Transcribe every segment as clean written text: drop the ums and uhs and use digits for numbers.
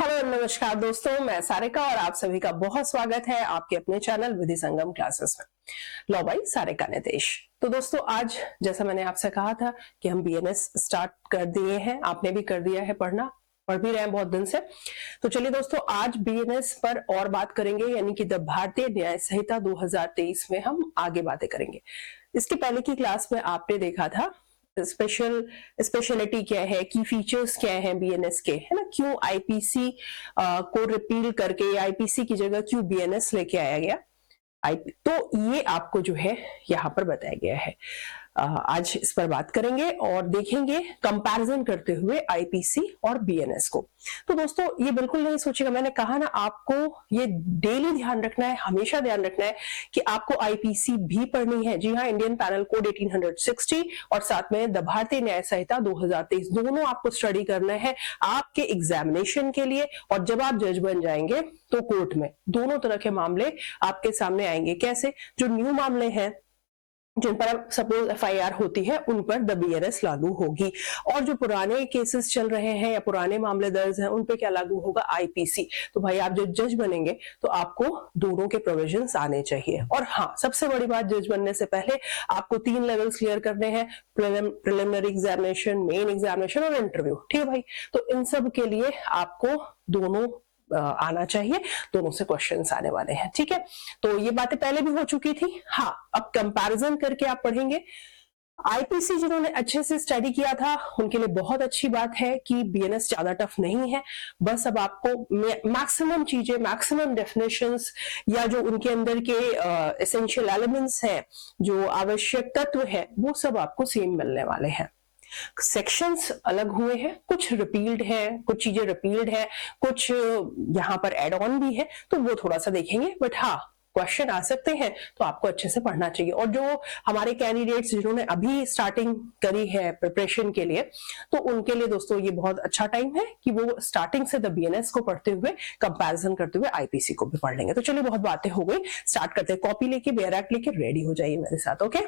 Hello नमस्कार दोस्तों, मैं सारिका और आप सभी का बहुत स्वागत है आपके अपने चैनल विधि संगम क्लासेस में। लो भाई, सारिका नितेश। तो दोस्तों, आज जैसा मैंने आपसे कहा था कि हम बीएनएस स्टार्ट कर दिए हैं, आपने भी कर दिया है पढ़ना, पढ़ भी रहे हैं बहुत दिन से। तो चलिए दोस्तों, आज बीएनएस पर और बात करेंगे, यानी कि द भारतीय न्याय संहिता 2023 में हम आगे बातें करेंगे। इसके पहले की क्लास में आपने देखा था स्पेशलिटी क्या है, की फीचर्स क्या है बीएनएस के, है ना, क्यों आईपीसी को रिपील करके आईपीसी की जगह क्यों बीएनएस लेके आया गया। तो ये आपको जो है यहाँ पर बताया गया है। आज इस पर बात करेंगे और देखेंगे कंपैरिजन करते हुए आईपीसी और बीएनएस को। तो दोस्तों, ये बिल्कुल नहीं सोचिएगा, मैंने कहा ना, आपको ये डेली ध्यान रखना है, हमेशा ध्यान रखना है कि आपको आईपीसी भी पढ़नी है। जी हाँ, इंडियन पैनल कोड 1860 और साथ में द भारतीय न्याय संहिता 2023 दोनों आपको स्टडी करना है आपके एग्जामिनेशन के लिए। और जब आप जज बन जाएंगे तो कोर्ट में दोनों तरह के मामले आपके सामने आएंगे। कैसे? जो न्यू मामले हैं जिन पर सपोज एफआईआर होती है, उन पर द बीएनएस लागू होगी, और जो पुराने केसेस चल रहे हैं या पुराने मामले दर्ज हैं, उन पे क्या लागू होगा? आईपीसी। तो भाई, आप जब जज बनेंगे तो आपको दोनों के प्रोविजंस आने चाहिए। और हाँ, सबसे बड़ी बात, जज बनने से पहले आपको 3 लेवल्स क्लियर करने हैं: प्रिलिमिनरी एग्जामिनेशन, मेन एग्जामिनेशन और इंटरव्यू। ठीक है भाई? तो इन सब के लिए आपको दोनों आना चाहिए, दोनों से क्वेश्चंस आने वाले हैं। ठीक है? तो ये बातें पहले भी हो चुकी थी। हाँ, अब कंपैरिजन करके आप पढ़ेंगे। आईपीसी जिन्होंने अच्छे से स्टडी किया था उनके लिए बहुत अच्छी बात है कि बीएनएस ज्यादा टफ नहीं है। बस अब आपको मैक्सिमम चीजें, मैक्सिमम डेफिनेशंस या जो उनके अंदर के एसेंशियल एलिमेंट्स हैं, जो आवश्यक तत्व है, वो सब आपको सेम मिलने वाले हैं। सेक्शंस अलग हुए हैं, कुछ रिपील्ड है, कुछ चीजें रिपील्ड है, कुछ यहाँ पर एड ऑन भी है, तो वो थोड़ा सा देखेंगे। बट हाँ, क्वेश्चन आ सकते हैं, तो आपको अच्छे से पढ़ना चाहिए। और जो हमारे कैंडिडेट्स जिन्होंने अभी स्टार्टिंग करी है प्रिपरेशन के लिए, तो उनके लिए दोस्तों ये बहुत अच्छा टाइम है कि वो स्टार्टिंग से द बीएनएस को पढ़ते हुए कंपैरिजन करते हुए आईपीसी को भी पढ़ लेंगे। तो चलिए, बहुत बातें हो गई, स्टार्ट करते हैं। कॉपी लेके, बैराक लेके रेडी हो जाइए मेरे साथ। ओके?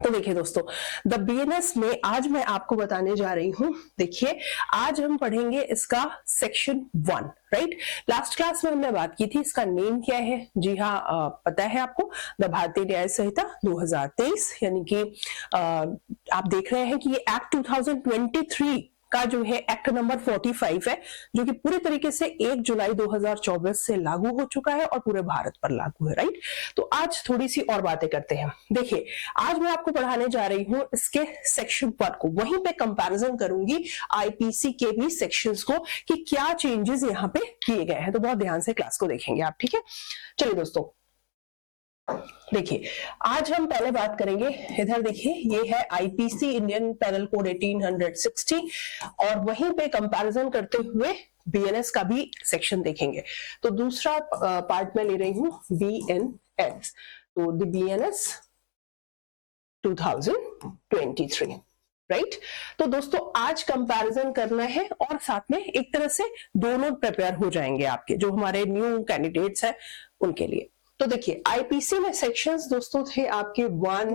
तो देखिए दोस्तों, द बीएनएस में आज मैं आपको बताने जा रही हूं। देखिए, आज हम पढ़ेंगे इसका सेक्शन 1, राइट? लास्ट क्लास में हमने बात की थी, इसका नेम क्या है? जी हाँ, पता है आपको, द भारतीय न्याय संहिता 2023, यानी कि आप देख रहे हैं कि ये एक्ट 2023 का जो है एक्ट नंबर 45 है, जो कि पूरे तरीके से 1 जुलाई 2024 से लागू हो चुका है और पूरे भारत पर लागू है, राइट? तो आज थोड़ी सी और बातें करते हैं। देखिए, आज मैं आपको पढ़ाने जा रही हूं इसके सेक्शन 1 को, वहीं पे कंपैरिजन करूंगी आईपीसी के भी सेक्शंस को कि क्या चेंजेस यहाँ पे किए गए हैं। तो बहुत ध्यान से क्लास को देखेंगे आप, ठीक है? चलिए दोस्तों, देखिए, आज हम पहले बात करेंगे, इधर देखिए, ये है आईपीसी, इंडियन पैनल कोड 1860, और वहीं पे कंपैरिजन करते हुए बीएनएस का भी सेक्शन देखेंगे। तो दूसरा पार्ट में ले रही हूं बीएनएस, तो द बीएनएस 2023, राइट? तो दोस्तों, आज कंपैरिजन करना है और साथ में एक तरह से दोनों प्रिपेयर हो जाएंगे आपके, जो हमारे न्यू कैंडिडेट्स हैं उनके लिए। तो देखिए, आईपीसी में सेक्शंस दोस्तों थे आपके 1,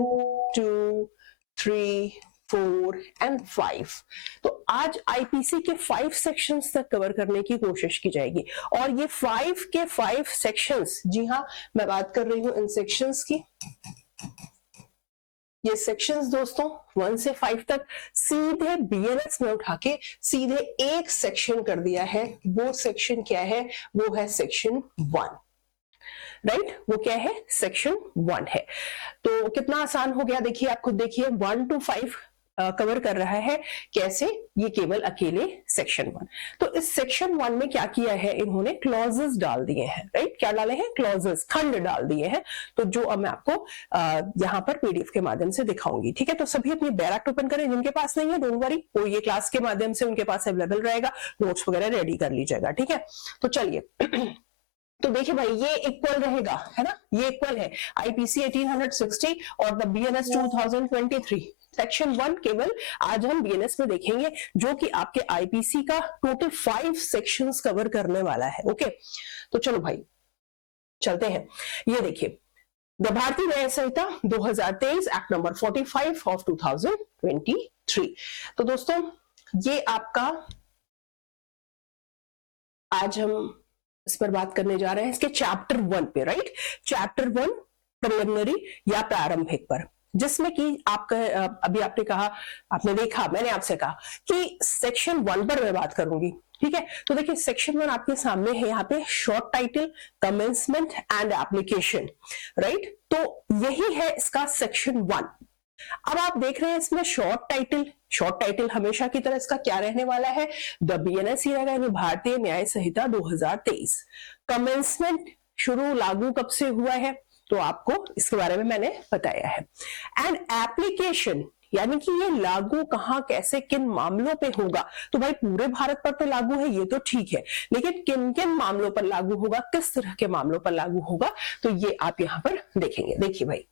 2, 3, 4 एंड 5। तो आज आईपीसी के 5 सेक्शंस तक कवर करने की कोशिश की जाएगी। और ये 5 के 5 सेक्शंस, जी हाँ, मैं बात कर रही हूं इन सेक्शंस की। ये सेक्शंस दोस्तों 1 से 5 तक सीधे बीएनएस में उठा के सीधे एक सेक्शन कर दिया है। वो सेक्शन क्या है? वो है सेक्शन 1, राइट? वो क्या है? सेक्शन 1 है। तो कितना आसान हो गया, देखिए, आप खुद देखिए, 1 to 5 कवर कर रहा है। कैसे? ये केवल अकेले सेक्शन 1। तो इस सेक्शन 1 में क्या किया है इन्होंने? क्लॉजेस डाल दिए हैं, राइट? क्या डाले हैं? क्लॉजेस, खंड डाल दिए हैं। तो जो अब मैं आपको यहाँ पर पीडीएफ के माध्यम से दिखाऊंगी, ठीक है? तो सभी अपनी बैराक्ट ओपन करें, जिनके पास नहीं है डोंट वरी, वो ये क्लास के माध्यम से उनके पास अवेलेबल रहेगा, नोट्स वगैरह रेडी कर लीजिएगा, ठीक है? तो चलिए तो देखिए भाई, ये इक्वल रहेगा, है ना? ये इक्वल है आईपीसी 1860 और द बीएनएस 2023। सेक्शन 1 केवल आज हम बीएनएस में देखेंगे, जो कि आपके आईपीसी का टोटल 5 सेक्शंस कवर करने वाला है। ओके, तो चलो भाई चलते हैं। ये देखिए, द भारतीय न्याय संहिता 2023, एक्ट नंबर 45 ऑफ 2023। तो दोस्तों, ये आपका आज हम इस पर बात करने जा रहे हैं इसके चैप्टर 1 पे, राइट। चैप्टर 1 प्रिलिमिनरी या प्रारंभिक पर, जिसमें कि आपका अभी आपने कहा, आपने देखा, मैंने आपसे कहा कि सेक्शन 1 पर मैं बात करूंगी, ठीक है। तो देखिए सेक्शन 1 आपके सामने है, यहाँ पे short title, commencement and application, right. तो यही है इसका सेक्शन 1। अब आप देख रहे हैं इसमें शॉर्ट टाइटल, शॉर्ट टाइटल हमेशा की तरह इसका क्या रहने वाला है, द बीएनएस ही रहेगा, यानी भारतीय न्याय संहिता 2023। कमेंसमेंट, शुरू लागू कब से हुआ है, तो आपको इसके बारे में मैंने बताया है। एंड एप्लीकेशन, यानी कि ये लागू कहां, कैसे, किन मामलों पे होगा, तो भाई पूरे भारत पर तो लागू है, ये तो ठीक है, लेकिन किन किन मामलों पर लागू होगा, किस तरह के मामलों पर लागू होगा, तो ये आप यहां पर देखेंगे। देखिए भाई,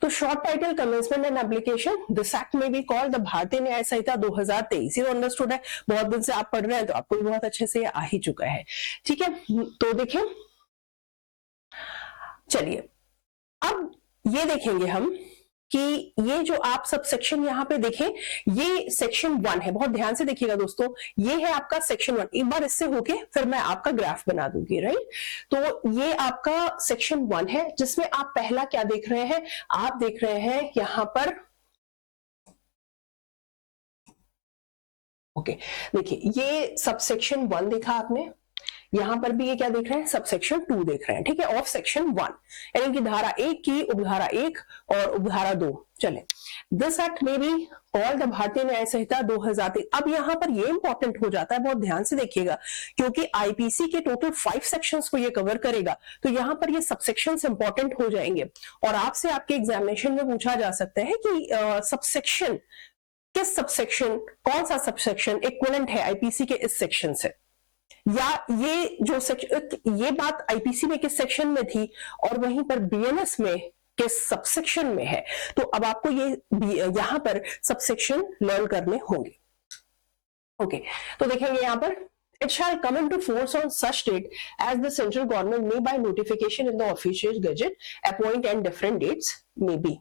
तो short title, commencement and application, this act में बी कॉल्ड द भारतीय न्याय संहिता 2023। ये अंडरस्टूड है, बहुत दिन से आप पढ़ रहे हैं तो आपको भी बहुत अच्छे से आ ही चुका है, ठीक है। तो देखिए, चलिए अब ये देखेंगे हम कि ये जो आप सब सेक्शन यहाँ पे देखें, ये सेक्शन 1 है, बहुत ध्यान से देखिएगा दोस्तों, ये है आपका सेक्शन 1। एक बार इससे होके फिर मैं आपका ग्राफ बना दूंगी, राइट। तो ये आपका सेक्शन 1 है, जिसमें आप पहला क्या देख रहे हैं, आप देख रहे हैं यहाँ पर, ओके, देखिए ये सब सेक्शन 1 देखा आपने, यहां पर भी ये क्या देख रहे हैं, सबसेक्शन 2 देख रहे हैं, ठीक है, ऑफ सेक्शन 1, यानी कि धारा 1 की उपधारा 1 और उपधारा 2। चले, दिस एक्ट में भी कॉल्ड द भारतीय न्याय संहिता 2023। अब यहां पर ये इंपॉर्टेंट हो जाता है, बहुत ध्यान से देखिएगा, क्योंकि आईपीसी के टोटल 5 सेक्शंस को ये कवर करेगा, तो यहां पर ये सबसेक्शंस इंपॉर्टेंट हो जाएंगे। और आपसे आपके एग्जामिनेशन में पूछा जा सकता है कि सबसेक्शन, किस सबसेक्शन, कौन सा सबसेक्शन इक्विवेलेंट है आईपीसी के इस सेक्शन से, या ये जो सेक्शन, ये बात आईपीसी में किस सेक्शन में थी और वहीं पर बीएनएस में किस सबसेक्शन में है। तो अब आपको ये यहां पर सबसेक्शन लर्न करने होंगे, ओके। तो देखेंगे यहां पर, it shall come into force on such date as the central government may by notification in the official gazette appoint and different dates may be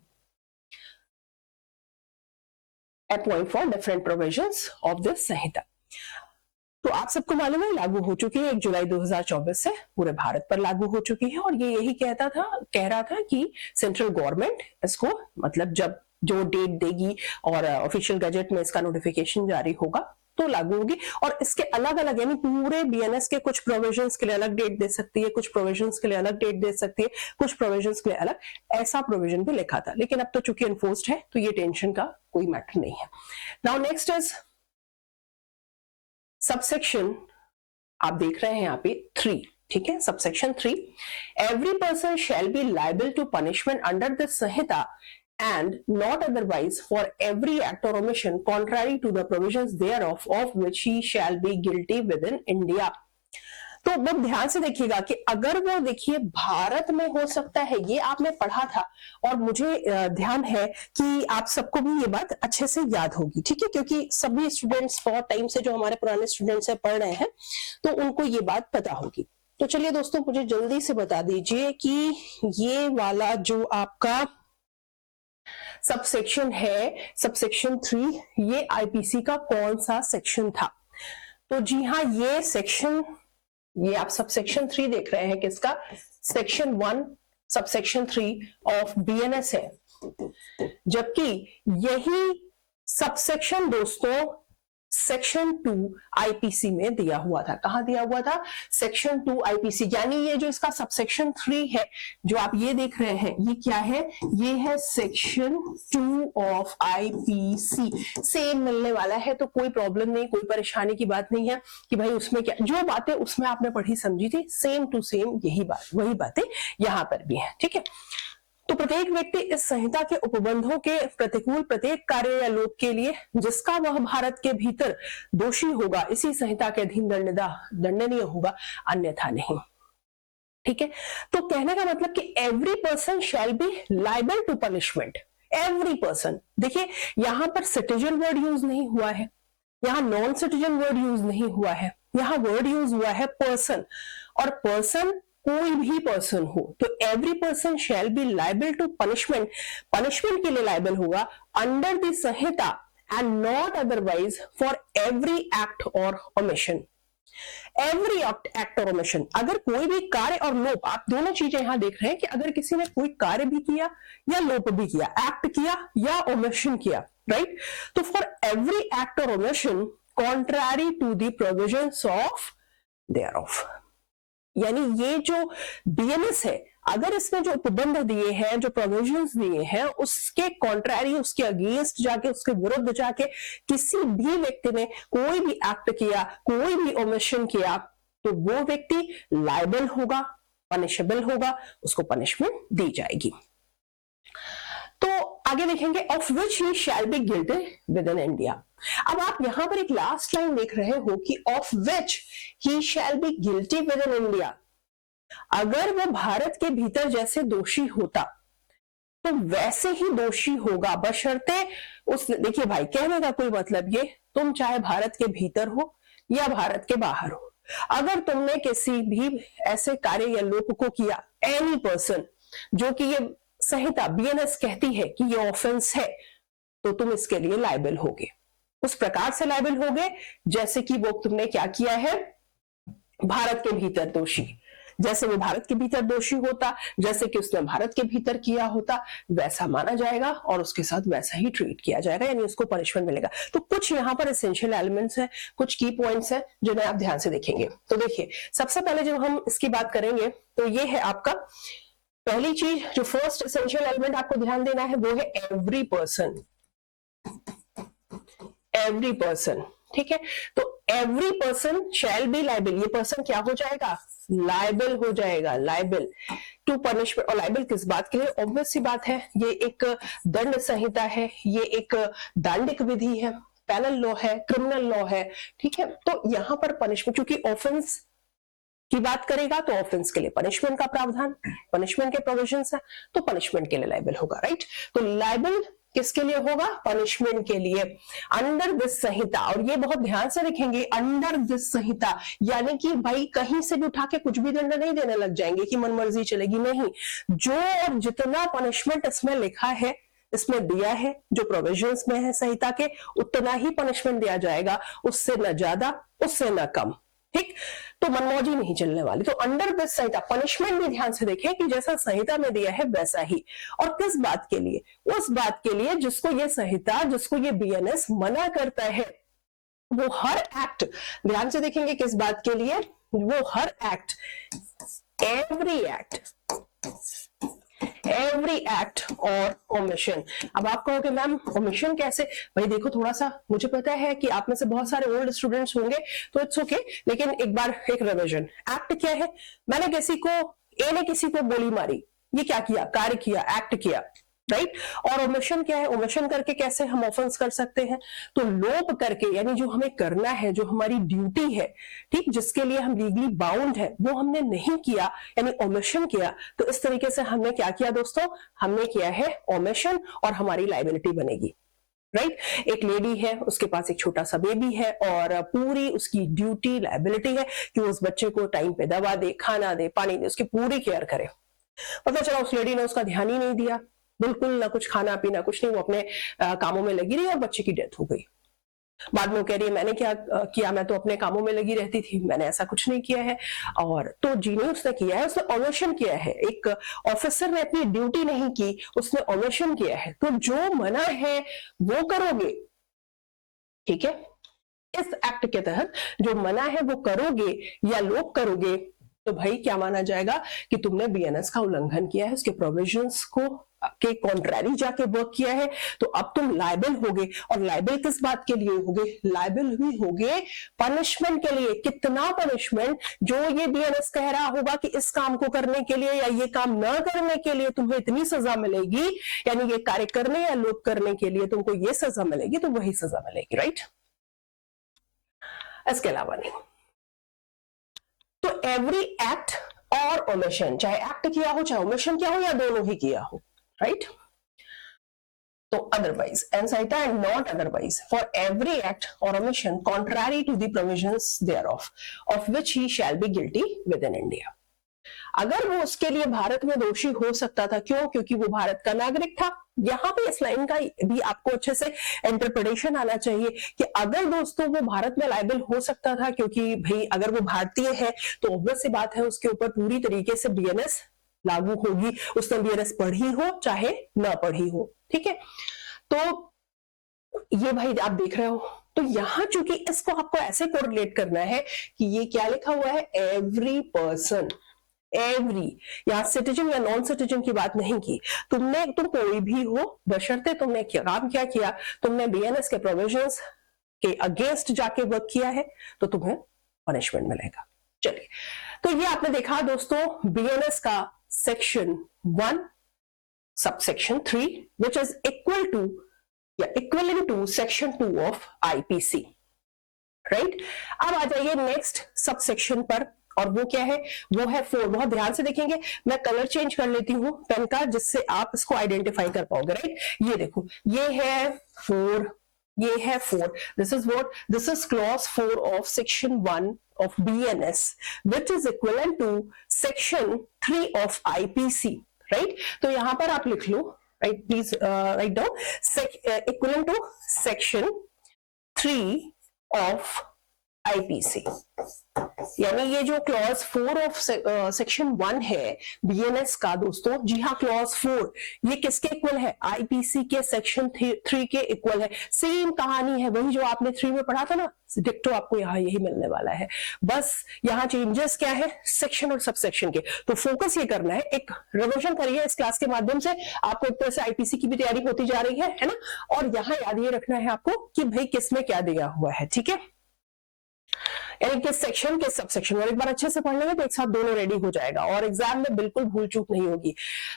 appoint for different provisions of this संहिता। तो आप सबको मालूम है लागू हो चुकी है, 1 जुलाई 2024 से पूरे भारत पर लागू हो चुकी है। और ये यही कह रहा था कि सेंट्रल गवर्नमेंट इसको, मतलब जब जो डेट देगी और ऑफिशियल गजट में इसका नोटिफिकेशन जारी होगा तो लागू होगी। और इसके अलग अलग, यानी पूरे बीएनएस के कुछ प्रोविजंस के लिए अलग डेट दे सकती है, कुछ प्रोविजंस के लिए अलग डेट दे सकती है, कुछ प्रोविजंस के लिए अलग, ऐसा प्रोविजन भी लिखा था। लेकिन अब तो चूंकि एनफोर्स्ड है तो ये टेंशन का कोई मैटर नहीं है। नाउ नेक्स्ट इज सबसेक्शन, आप देख रहे हैं यहाँ पे 3, ठीक है, subsection 3, every person shall be liable to punishment under this Sanhita and not otherwise for every act or omission contrary to the provisions thereof of which he shall be guilty within India। तो बहुत ध्यान से देखिएगा कि अगर वो, देखिए भारत में हो सकता है, ये आपने पढ़ा था और मुझे ध्यान है कि आप सबको भी ये बात अच्छे से याद होगी, ठीक है, क्योंकि सभी स्टूडेंट्स बहुत टाइम से जो हमारे पुराने स्टूडेंट्स है पढ़ रहे हैं तो उनको ये बात पता होगी। तो चलिए दोस्तों, मुझे जल्दी से बता दीजिए कि ये वाला जो आपका सबसेक्शन है, सबसेक्शन 3, ये आईपीसी का कौन सा सेक्शन था। तो जी हाँ, ये सेक्शन, ये आप सबसेक्शन 3 देख रहे हैं, किसका, सेक्शन 1 सबसेक्शन 3 ऑफ बीएनएस है। जबकि यही सबसेक्शन दोस्तों सेक्शन 2 आईपीसी में दिया हुआ था। कहां दिया हुआ था, सेक्शन 2 आईपीसी, यानी ये जो इसका सबसेक्शन 3 है जो आप ये देख रहे हैं, ये क्या है, ये है सेक्शन 2 ऑफ आईपीसी। सेम मिलने वाला है, तो कोई प्रॉब्लम नहीं, कोई परेशानी की बात नहीं है कि भाई उसमें क्या, जो बातें उसमें आपने पढ़ी समझी थी, सेम टू सेम यही बात, वही बातें यहां पर भी है, ठीक है। तो प्रत्येक व्यक्ति इस संहिता के उपबंधों के प्रतिकूल प्रत्येक कार्य या लोक के लिए जिसका वह भारत के भीतर दोषी होगा इसी संहिता के अधीन दंडनीय होगा, अन्यथा नहीं, ठीक है। तो कहने का मतलब कि every person shall be liable to punishment, every person. देखिए यहां पर सिटीजन वर्ड यूज नहीं हुआ है, यहाँ नॉन सिटीजन वर्ड यूज नहीं हुआ है, यहाँ वर्ड यूज हुआ है पर्सन, और पर्सन कोई भी पर्सन हो, तो every person shall be liable to punishment, punishment के लिए लायबल होगा under the Sanhita and not otherwise for every act और ओमिशन। एवरी एक्ट और ओमिशन, अगर कोई भी कार्य और लोप, आप दोनों चीजें यहां देख रहे हैं कि अगर किसी ने कोई कार्य भी किया या लोप भी किया, एक्ट किया या ओमिशन किया, राइट, तो फॉर एवरी एक्ट और omission contrary to the provisions of thereof, यानी ये जो बीएनएस है, अगर इसमें जो उपबंध दिए हैं, जो प्रोविजंस दिए हैं, उसके कॉन्ट्रैरी, उसके अगेंस्ट जाके, उसके विरुद्ध जाके किसी भी व्यक्ति ने कोई भी एक्ट किया, कोई भी ओमिशन किया, तो वो व्यक्ति लायबल होगा, पनिशेबल होगा, उसको पनिशमेंट दी जाएगी। तो आगे देखेंगे, of which he shall be guilty within India. अब आप यहां पर एक लास्ट लाइन देख रहे हो कि of which he shall be guilty within India, अगर वो भारत के भीतर जैसे दोषी होता तो वैसे ही दोषी होगा, बशर्ते उस, देखिए भाई, कहने का कोई मतलब ये, तुम चाहे भारत के भीतर हो या भारत के बाहर हो, अगर तुमने किसी भी ऐसे कार्य या लोप को किया, एनी पर्सन, जो कि ये संहिता बीएनएस कहती है कि ये ऑफेंस है, तो तुम इसके लिए लायबल होगे, उस प्रकार से लायबल होगे जैसे कि वो तुमने क्या किया है, भारत के भीतर दोषी, जैसे वो भारत के भीतर दोषी होता, जैसे कि उसने भारत के भीतर किया होता, वैसा माना जाएगा और उसके साथ वैसा ही ट्रीट किया जाएगा, यानी उसको पनिशमेंट मिलेगा। तो कुछ यहाँ पर एसेंशियल एलिमेंट्स हैं, कुछ की पॉइंट्स हैं जिन्हें आप ध्यान से देखेंगे। तो देखिए, सबसे पहले जब हम इसकी बात करेंगे तो ये है आपका पहली चीज, जो फर्स्ट एसेंशियल एलिमेंट आपको ध्यान देना है वो है एवरी पर्सन, एवरी पर्सन, ठीक है। तो every person shall be liable, ये पर्सन क्या हो जाएगा, लायबल हो जाएगा, लायबल टू पनिशमेंट। और लायबल किस बात के लिए, ऑब्वियस सी बात है, ये एक दंड संहिता है, ये एक दंडिक विधि है, पेनल लॉ है, क्रिमिनल लॉ है, ठीक है। तो यहां पर पनिशमेंट, क्योंकि ऑफेंस की बात करेगा तो ऑफेंस के लिए पनिशमेंट का प्रावधान, पनिशमेंट के प्रोविजंस है, तो पनिशमेंट के लिए लायबल होगा, राइट। तो लायबल किसके लिए होगा, पनिशमेंट के लिए, अंडर दिस संहिता। और ये बहुत ध्यान से देखेंगे, अंडर दिस संहिता, यानी कि भाई कहीं से भी उठा के कुछ भी दंड नहीं देने लग जाएंगे कि मनमर्जी चलेगी, नहीं, जो और जितना पनिशमेंट इसमें लिखा है, इसमें दिया है, जो प्रोविजंस में है संहिता के, उतना ही पनिशमेंट दिया जाएगा, उससे न ज्यादा, उससे न कम, ठीक। तो मनमौजी नहीं चलने वाली। तो अंडर दिस संहिता, पनिशमेंट भी ध्यान से देखें कि जैसा संहिता में दिया है वैसा ही, और किस बात के लिए, उस बात के लिए जिसको ये संहिता, जिसको ये बीएनएस मना करता है, वो हर एक्ट, ध्यान से देखेंगे किस बात के लिए, वो हर एक्ट, एवरी एक्ट और ओमिशन। अब आप कहोगे मैम ओमिशन कैसे, भाई देखो, थोड़ा सा मुझे पता है कि आप में से बहुत सारे ओल्ड स्टूडेंट्स होंगे, तो इट्स ओके, लेकिन एक बार एक रिवीजन। एक्ट क्या है, मैंने किसी को, ए ने किसी को गोली मारी, ये क्या किया, कार्य किया, एक्ट किया, राइट। और ओमिशन क्या है, ओमिशन करके कैसे हम ऑफेंस कर सकते हैं, तो लोप करके, यानी जो हमें करना है, जो हमारी ड्यूटी है, ठीक, जिसके लिए हम लीगली बाउंड है, वो हमने नहीं किया, यानी ओमिशन किया, तो इस तरीके से हमने क्या किया दोस्तों, हमने किया है ओमिशन, और हमारी लायबिलिटी बनेगी, राइट। एक लेडी है, उसके पास एक छोटा सा बेबी है, और पूरी उसकी ड्यूटी, लायबिलिटी है कि उस बच्चे को टाइम पे दवा दे, खाना दे, पानी दे, उसकी पूरी केयर करे। पता चला उस लेडी ने उसका ध्यान ही नहीं दिया, बिल्कुल ना कुछ खाना पीना, कुछ नहीं, वो अपने कामों में लगी रही और बच्चे की डेथ हो गई। बाद में कह रही है मैंने क्या किया, मैं तो अपने कामों में लगी रहती थी, मैंने ऐसा कुछ नहीं किया है। और तो जी नहीं उसने किया है, उसने ओमिशन किया है, एक ऑफिसर ने अपनी ड्यूटी नहीं की, उसने ओमिशन किया है। तो जो मना है वो करोगे, ठीक है, इस एक्ट के तहत जो मना है वो करोगे या लोप करोगे, तो भाई क्या माना जाएगा कि तुमने बीएनएस का उल्लंघन किया है, उसके प्रोविजंस को के कॉन्ट्रैरी जाके वर्क किया है, तो अब तुम लायबल होगे। और लायबल किस बात के लिए होगे, लायबल भी होगे पनिशमेंट के लिए। कितना पनिशमेंट, जो ये बीएनएस कह रहा होगा कि इस काम को करने के लिए या ये काम न करने के लिए तुम्हें इतनी सजा मिलेगी, यानी ये कार्य करने या लोप करने के लिए तुमको ये सजा मिलेगी, तो वही सजा मिलेगी, राइट। इसके अलावा नहीं। तो एवरी एक्ट और ओमिशन, चाहे एक्ट किया हो चाहे ओमिशन किया हो या दोनों ही किया हो, राइट। तो otherwise, and not otherwise, for every act और omission contrary to the provisions thereof, of which he shall be guilty within India. अगर वो उसके लिए भारत में दोषी हो सकता था, क्यों, क्योंकि वो भारत का नागरिक था, यहाँ पे इस लाइन का भी आपको अच्छे से इंटरप्रिटेशन आना चाहिए कि अगर दोस्तों वो भारत में लायबल हो सकता था, क्योंकि भाई अगर वो भारतीय है तो ऑब्वियस सी बात है उसके ऊपर पूरी तरीके से बीएनएस लागू होगी, उसने बीएनएस पढ़ी हो चाहे ना पढ़ी हो, ठीक है। तो ये भाई आप देख रहे हो, तो यहां चूंकि इसको आपको ऐसे कोरिलेट करना है कि ये क्या लिखा हुआ है, एवरी पर्सन, एवरी, यहाँ सिटीजन या नॉन सिटीजन की बात नहीं की, तुम कोई भी हो, बशर्ते तुमने काम क्या किया, तुमने बीएनएस के प्रोविजंस के अगेंस्ट जाके वर्क किया है तो तुम्हें पनिशमेंट मिलेगा। चलिए, तो ये आपने देखा दोस्तों बीएनएस का section 1 subsection 3 which is equal to या equivalent to section 2 of IPC, right. अब आ जाइए नेक्स्ट सबसेक्शन पर, और वो क्या है, वो है 4। बहुत ध्यान से देखेंगे, मैं कलर चेंज कर लेती हूं पेन का जिससे आप इसको आइडेंटिफाई कर पाओगे, राइट। ये देखो, ये है 4, ये है 4, this is what, this is clause 4 of section 1 of BNS which is equivalent to section 3 of IPC, right। तो यहां पर आप लिख लो, right, please write down equivalent to section 3 of IPC, यानी ये जो क्लॉज 4 ऑफ सेक्शन 1 है बीएनएस का दोस्तों, जी हाँ, क्लॉज 4 ये किसके इक्वल है, आईपीसी के सेक्शन 3 के इक्वल है। सेम कहानी है, वही जो आपने 3 में पढ़ा था ना, डिक्टो आपको यहाँ यही मिलने वाला है, बस यहाँ चेंजेस क्या है, सेक्शन और सबसेक्शन के। तो फोकस ये करना है, एक रिवीजन करिए इस क्लास के माध्यम से, आपको एक तरह से आईपीसी की भी तैयारी होती जा रही है ना। और यहाँ याद ये रखना है आपको कि भाई किसमें क्या दिया हुआ है, ठीक है, यानी किस सेक्शन के सबसेक्शन, और एक बार अच्छे से पढ़ लेंगे तो एक साथ दोनों रेडी हो जाएगा और एग्जाम में बिल्कुल भूल चूक नहीं होगी।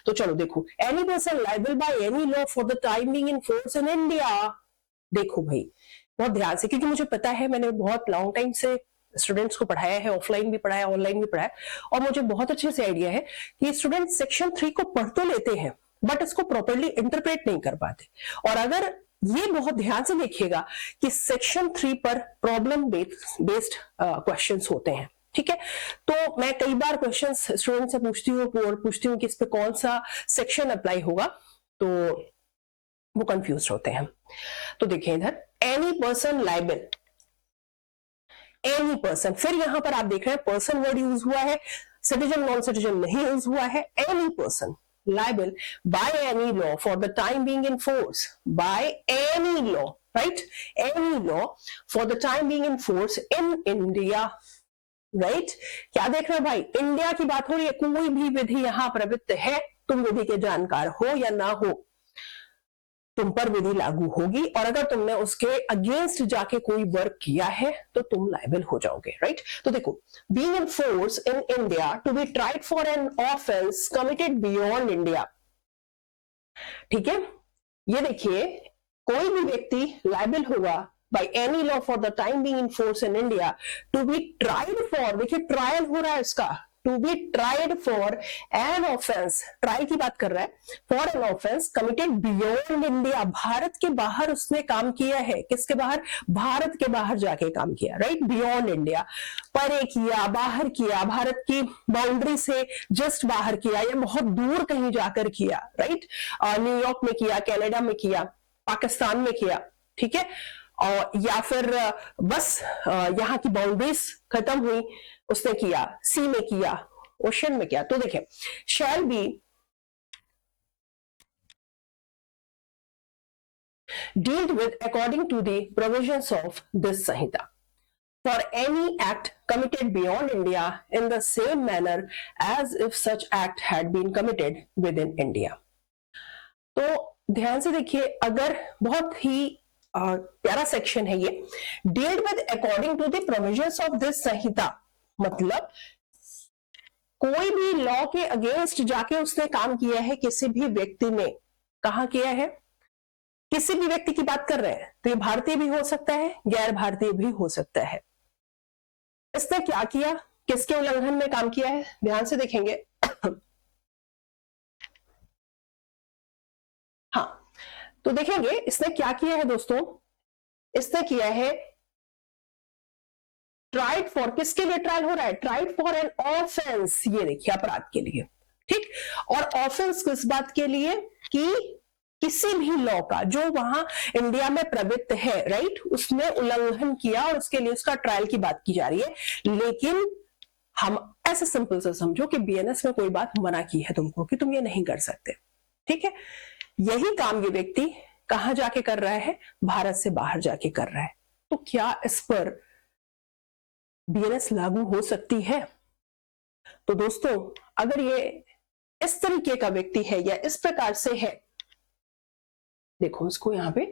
तो चलो देखो, any person liable bye any law for the time being in force in India. देखो भाई बहुत ध्यान से, क्योंकि मुझे पता है मैंने बहुत लॉन्ग टाइम से स्टूडेंट्स को पढ़ाया है, ऑफलाइन भी पढ़ाया, ऑनलाइन भी पढ़ाया, और मुझे बहुत अच्छे से आइडिया है कि स्टूडेंट सेक्शन 3 को पढ़ तो लेते हैं बट इसको प्रॉपरली इंटरप्रेट नहीं कर पाते। और अगर ये बहुत ध्यान से देखिएगा कि सेक्शन 3 पर प्रॉब्लम बेस्ड क्वेश्चंस होते हैं, ठीक है। तो मैं कई बार क्वेश्चंस स्टूडेंट से पूछती हूँ कि इस पे कौन सा सेक्शन अप्लाई होगा, तो वो कंफ्यूज होते हैं। तो देखिए इधर, any person liable, any person, फिर यहां पर आप देख रहे हैं पर्सन वर्ड यूज हुआ है, सिटीजन नॉन सिटीजन नहीं यूज हुआ है। Any person liable by any law for the time being in force, by any law, right, any law for the time being in force in India, right। क्या देख रहे हो भाई, India की बात हो रही है, कोई भी विधि यहां प्रवृत्त है, तुम विधि के जानकार हो या ना हो, तुम पर विधि लागू होगी, और अगर तुमने उसके अगेंस्ट जाके कोई वर्क किया है तो तुम लायबल हो जाओगे, राइट। तो देखो, being in force in India to be tried for an offence committed beyond India, ठीक है। ये देखिए, कोई भी व्यक्ति लायबल होगा by any law for the time being in force in India to be tried for, देखिए ट्रायल हो रहा है इसका, to be tried for an offence, trial की बात कर रहा है, for an offence committed beyond India, Bharat के बाहर उसने काम किया है, किसके बाहर, भारत के बाहर जाके काम किया, राइट, बियॉन्ड इंडिया, परे किया, बाहर किया, भारत की बाउंड्री से जस्ट बाहर किया, या बहुत दूर कहीं जाकर किया, राइट, न्यूयॉर्क में किया, कनाडा में किया, पाकिस्तान में किया, ठीक है, और या फिर बस यहाँ की बाउंड्रीज खत्म हुई, उसने किया, सी में किया, ओशन में किया। तो देखिए, shall be dealt with according to the provisions of this Sanhita for any act committed beyond India in the same manner as if such act had been committed within India। तो ध्यान से देखिए, अगर बहुत ही प्यारा सेक्शन है ये, dealt with according to the provisions of this Sanhita, मतलब कोई भी लॉ के अगेंस्ट जाके उसने काम किया है, किसी भी व्यक्ति ने, कहां किया है, किसी भी व्यक्ति की बात कर रहे हैं, तो ये भारतीय भी हो सकता है, गैर भारतीय भी हो सकता है। इसने क्या किया, किसके उल्लंघन में काम किया है, ध्यान से देखेंगे। हाँ, तो देखेंगे इसने क्या किया है दोस्तों, इसने किया है ट्राइड फॉर, किसके लिए ट्रायल हो रहा है, ट्राइड फॉर एन ऑफेंस, ये देखिए अपराध के लिए, ठीक। और ऑफेंस किस बात के लिए, कि किसी भी लॉ का जो वहां इंडिया में प्रवृत्त है, राइट, उसने उल्लंघन किया और उसके लिए उसका ट्रायल की बात की जा रही है। लेकिन हम ऐसे सिंपल से समझो कि बीएनएस में कोई बात मना की है तुमको कि तुम ये नहीं कर सकते, ठीक है। यही काम ये व्यक्ति कहां जाके कर रहा है? भारत से बाहर जाके कर रहा है। तो क्या इस पर बीएनएस लागू हो सकती है? तो दोस्तों, अगर ये इस तरीके का व्यक्ति है या इस प्रकार से है, देखो इसको यहां पे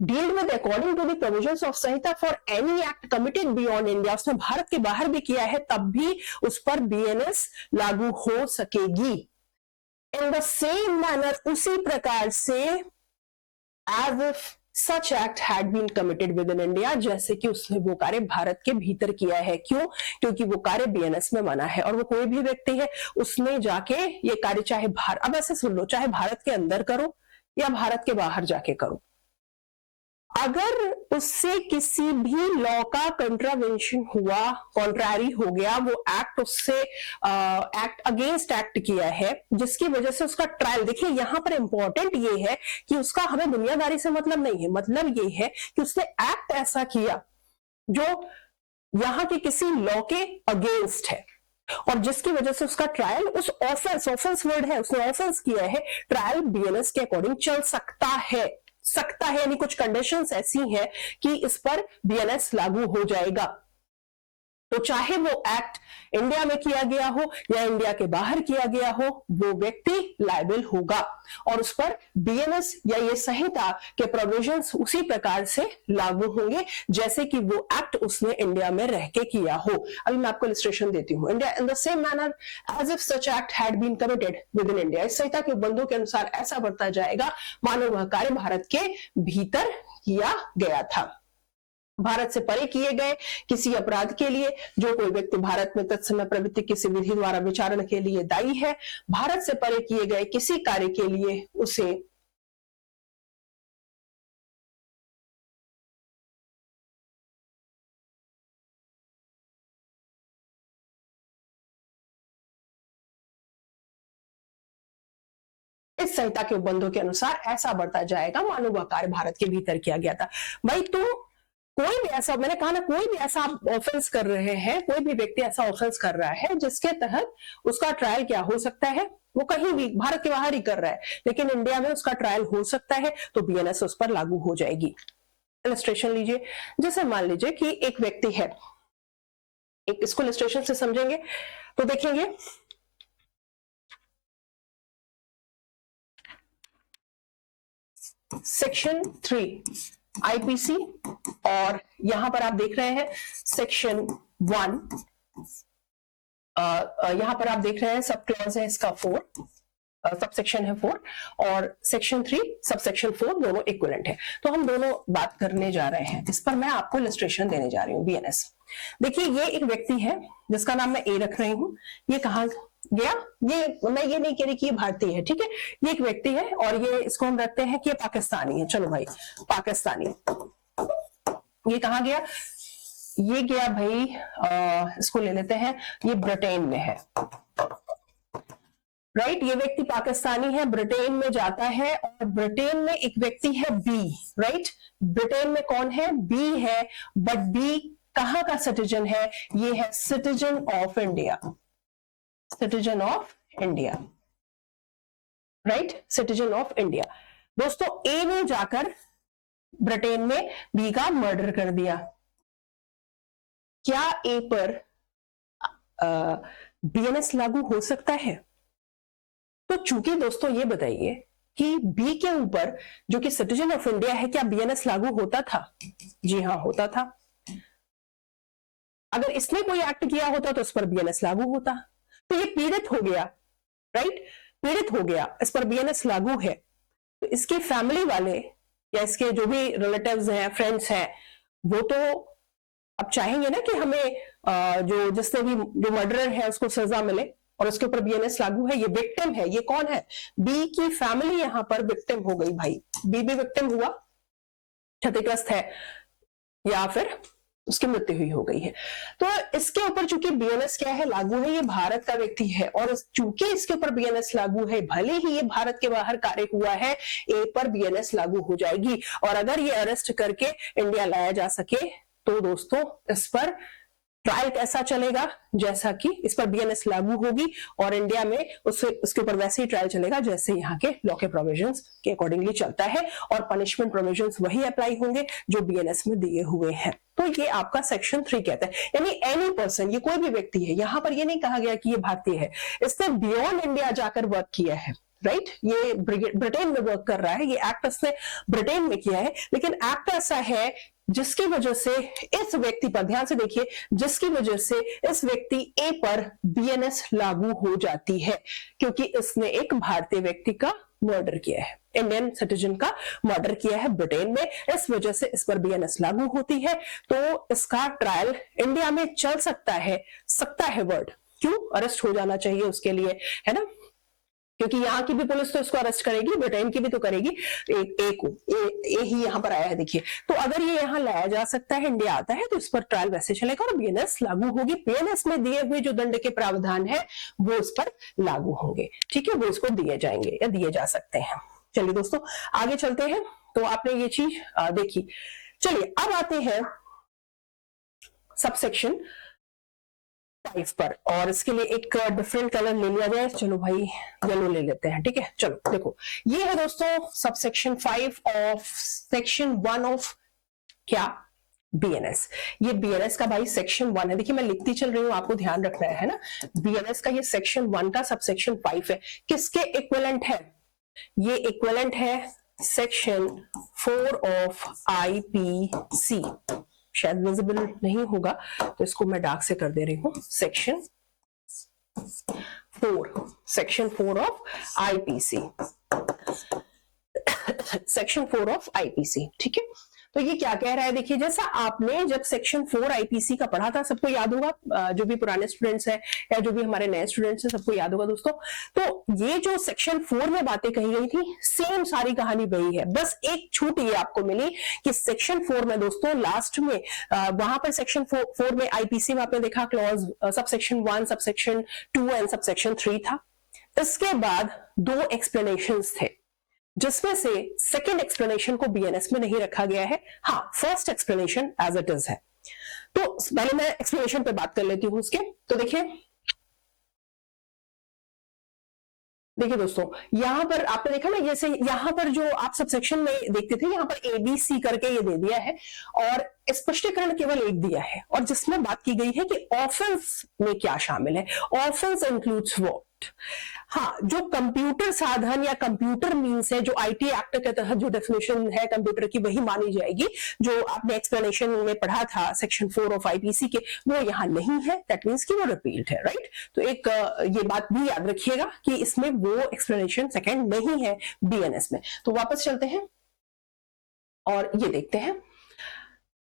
dealt with according to the provisions of Sanhita for any act committed beyond India, उसने भारत के बाहर भी किया है तब भी उस पर बीएनएस लागू हो सकेगी। इन द सेम मैनर, उसी प्रकार से, as if such act had been committed within India, जैसे कि उसने वो कार्य भारत के भीतर किया है। क्यों? क्योंकि वो कार्य बीएनएस में मना है और वो कोई भी व्यक्ति है उसने जाके ये कार्य चाहे अब ऐसे सुन लो, चाहे भारत के अंदर करो या भारत के बाहर जाके करो, अगर उससे किसी भी लॉ का कंट्रावेंशन हुआ, कॉन्ट्रारी हो गया, वो एक्ट उससे एक्ट अगेंस्ट एक्ट किया है जिसकी वजह से उसका ट्रायल, देखिए यहां पर इंपॉर्टेंट ये है कि उसका हमें दुनियादारी से मतलब नहीं है, मतलब ये है कि उसने एक्ट ऐसा किया जो यहां के किसी लॉ के अगेंस्ट है और जिसकी वजह से उसका ट्रायल उस ऑफेंस वर्ड है, उसने ऑफेंस किया है, ट्रायल बीएनएस के अकॉर्डिंग चल सकता है यानी कुछ कंडीशंस ऐसी हैं कि इस पर बीएनएस लागू हो जाएगा। तो चाहे वो एक्ट इंडिया में किया गया हो या इंडिया के बाहर किया गया हो, वो व्यक्ति लायबल होगा और उस पर बीएनएस या ये संहिता के प्रोविजंस उसी प्रकार से लागू होंगे जैसे कि वो एक्ट उसने इंडिया में रह के किया हो। अभी मैं आपको इलस्ट्रेशन देती हूँ। India in the same manner as if such act had been committed within India, इस संहिता के उपबंधों के अनुसार ऐसा बढ़ता जाएगा मानो वह कार्य भारत के भीतर किया गया था। भारत से परे किए गए किसी अपराध के लिए जो कोई व्यक्ति भारत में तत्समय प्रवृत्ति किसी विधि द्वारा विचारण के लिए दायी है, भारत से परे किए गए किसी कार्य के लिए उसे इस संहिता के उपबंधों के अनुसार ऐसा बढ़ता जाएगा मानो वह कार्य भारत के भीतर किया गया था। भाई तुम कोई भी ऐसा, मैंने कहा ना, कोई भी ऐसा ऑफेंस कर रहे हैं, कोई भी व्यक्ति ऐसा ऑफेंस कर रहा है जिसके तहत उसका ट्रायल क्या हो सकता है, वो कहीं भी भारत के बाहर ही कर रहा है लेकिन इंडिया में उसका ट्रायल हो सकता है, तो बीएनएस उस पर लागू हो जाएगी। इलस्ट्रेशन लीजिए, जैसे मान लीजिए कि एक व्यक्ति है, एक इसको इलस्ट्रेशन से समझेंगे तो देखेंगे सेक्शन 3 आईपीसी और यहां पर आप देख रहे हैं सेक्शन 1, यहां पर आप देख रहे हैं सब क्लॉज है इसका 4, सब सेक्शन है 4 और सेक्शन 3 सब सेक्शन 4 दोनों इक्विवेलेंट है। तो हम दोनों बात करने जा रहे हैं, इस पर मैं आपको इलस्ट्रेशन देने जा रही हूँ बीएनएस। देखिए ये एक व्यक्ति है जिसका नाम मैं ए रख रही हूँ, ये कहां गया, ये मैं ये नहीं कह रही कि ये भारतीय है, ठीक है, ये एक व्यक्ति है और ये इसको हम रखते हैं कि ये पाकिस्तानी है। चलो भाई पाकिस्तानी, ये कहां गया, ये गया भाई इसको ले लेते हैं, ये ब्रिटेन में है, राइट, ये व्यक्ति पाकिस्तानी है, ब्रिटेन में जाता है और ब्रिटेन में एक व्यक्ति है बी, राइट, ब्रिटेन में कौन है, बी है, बट बी कहां का सिटीजन है, ये है citizen of India, citizen of India, right, citizen of India. दोस्तों ए ने जाकर ब्रिटेन में बी का मर्डर कर दिया, क्या ए पर बीएनएस लागू हो सकता है? तो चूंकि दोस्तों ये बताइए कि बी के ऊपर जो कि सिटीजन ऑफ इंडिया है, क्या बीएनएस लागू होता था? जी हाँ होता था। अगर इसने कोई एक्ट किया होता तो उस पर बीएनएस लागू होता। तो ये पीड़ित हो गया, राइट, पीड़ित हो गया, इस पर बीएनएस लागू है, तो इसके फैमिली वाले या इसके जो भी रिलेटिव्स हैं, फ्रेंड्स हैं, वो तो अब चाहेंगे ना कि हमें जो जिसने भी जो मर्डरर है उसको सजा मिले और उसके ऊपर बीएनएस लागू है। ये विक्टिम है, ये कौन है, बी की फैमिली यहां पर विक्टिम हो गई भाई, बी भी विक्टिम हुआ, क्षतिग्रस्त है या फिर उसकी मृत्यु हुई हो गई है। तो इसके ऊपर चूंकि बीएनएस क्या है, लागू है, ये भारत का व्यक्ति है, और चूंकि इसके ऊपर बीएनएस लागू है, भले ही ये भारत के बाहर कार्य हुआ है, ए पर बीएनएस लागू हो जाएगी। और अगर ये अरेस्ट करके इंडिया लाया जा सके तो दोस्तों इस पर ट्रायल कैसा चलेगा, जैसा कि इस पर बीएनएस लागू होगी और इंडिया में उसके ऊपर वैसे ही ट्रायल चलेगा जैसे यहाँ के लॉ के प्रोविजंस के अकॉर्डिंगली चलता है, और पनिशमेंट प्रोविजंस वही अप्लाई होंगे जो बीएनएस में दिए हुए हैं। तो ये आपका सेक्शन 3 कहता है, यानी एनी पर्सन, ये कोई भी व्यक्ति है, यहाँ पर ये नहीं कहा गया कि ये भारतीय है, इसने बियॉन्ड इंडिया जाकर वर्क किया है, राइट, ये ब्रिटेन में वर्क कर रहा है, ये एक्ट इसने ब्रिटेन में किया है, लेकिन एक्ट ऐसा है जिसकी वजह से इस व्यक्ति पर, ध्यान से देखिए, जिसकी वजह से इस व्यक्ति ए पर बीएनएस लागू हो जाती है, क्योंकि इसने एक भारतीय व्यक्ति का मर्डर किया है, इंडियन सिटीजन का मर्डर किया है ब्रिटेन में, इस वजह से इस पर बीएनएस लागू होती है। तो इसका ट्रायल इंडिया में चल सकता है वर्ड, क्यों, अरेस्ट हो जाना चाहिए उसके लिए, है ना, क्योंकि यहाँ की भी पुलिस तो इसको अरेस्ट करेगी, ब्रिटेन की भी तो करेगी, ए ही यहाँ पर आया है, देखिए। तो अगर ये यहाँ लाया जा सकता है, इंडिया आता है, तो इस पर ट्रायल वैसे चलेगा और बीएनएस लागू होगी, बीएनएस में दिए हुए जो दंड के प्रावधान है वो इस पर लागू होंगे, ठीक है, वो इसको दिए जाएंगे या दिए जा सकते हैं। चलिए दोस्तों आगे चलते हैं। तो आपने ये चीज देखी। चलिए अब आते हैं सबसेक्शन 5 पर, और इसके लिए एक डिफरेंट कलर ले लिया जाए, चलो भाई येलो ले लेते हैं, ठीक है। चलो देखो, ये है दोस्तों सबसेक्शन 5 ऑफ सेक्शन 1 ऑफ क्या, बीएनएस। ये बीएनएस का भाई सेक्शन 1 है, देखिए मैं लिखती चल रही हूँ, आपको ध्यान रखना है ना। बीएनएस का ये सेक्शन 1 का सबसेक्शन 5 है, किसके इक्विवेलेंट है, ये इक्विवेलेंट है सेक्शन 4 ऑफ आईपीसी। शायद विजिबल नहीं होगा तो इसको मैं डार्क से कर दे रही हूं, section 4 of IPC, section 4 of IPC, ठीक है। तो ये क्या कह रहा है, देखिए, जैसा आपने जब सेक्शन 4 आईपीसी का पढ़ा था, सबको याद होगा, जो भी पुराने स्टूडेंट्स हैं या जो भी हमारे नए स्टूडेंट्स हैं, सबको याद होगा दोस्तों। तो ये जो सेक्शन 4 में बातें कही गई थी, सेम सारी कहानी वही है, बस एक छूट ये आपको मिली कि सेक्शन 4 में दोस्तों लास्ट में वहां पर सेक्शन 4 में आईपीसी में आपने देखा clause subsection 1, subsection 2 and subsection 3 था। इसके बाद 2 एक्सप्लेनेशंस थे, जिसमें से सेकेंड एक्सप्लेनेशन को बीएनएस में नहीं रखा गया है, हाँ first explanation as it is है। तो पहले मैं एक्सप्लेनेशन पे बात कर लेती हूं उसके। तो देखिए दोस्तों, यहां पर आपने देखा ना, जैसे यहां पर जो आप सबसेक्शन में देखते थे, यहां पर एबीसी करके ये दे दिया है और स्पष्टीकरण केवल एक दिया है, और जिसमें बात की गई है कि ऑफेंस में क्या शामिल है। ऑफेंस इंक्लूड्स व्हाट, हाँ, जो कंप्यूटर साधन या कंप्यूटर मीन्स है, जो आईटी एक्ट के तहत जो डेफिनेशन है कंप्यूटर की, वही मानी जाएगी। जो आपने एक्सप्लेनेशन में पढ़ा था सेक्शन 4 ऑफ आईपीसी के, वो यहाँ नहीं है, दैट मीन्स कि वो रिपील्ड है, राइट। तो एक ये बात भी याद रखिएगा कि इसमें वो एक्सप्लेनेशन सेकंड नहीं है बीएनएस में। तो वापस चलते हैं और ये देखते हैं।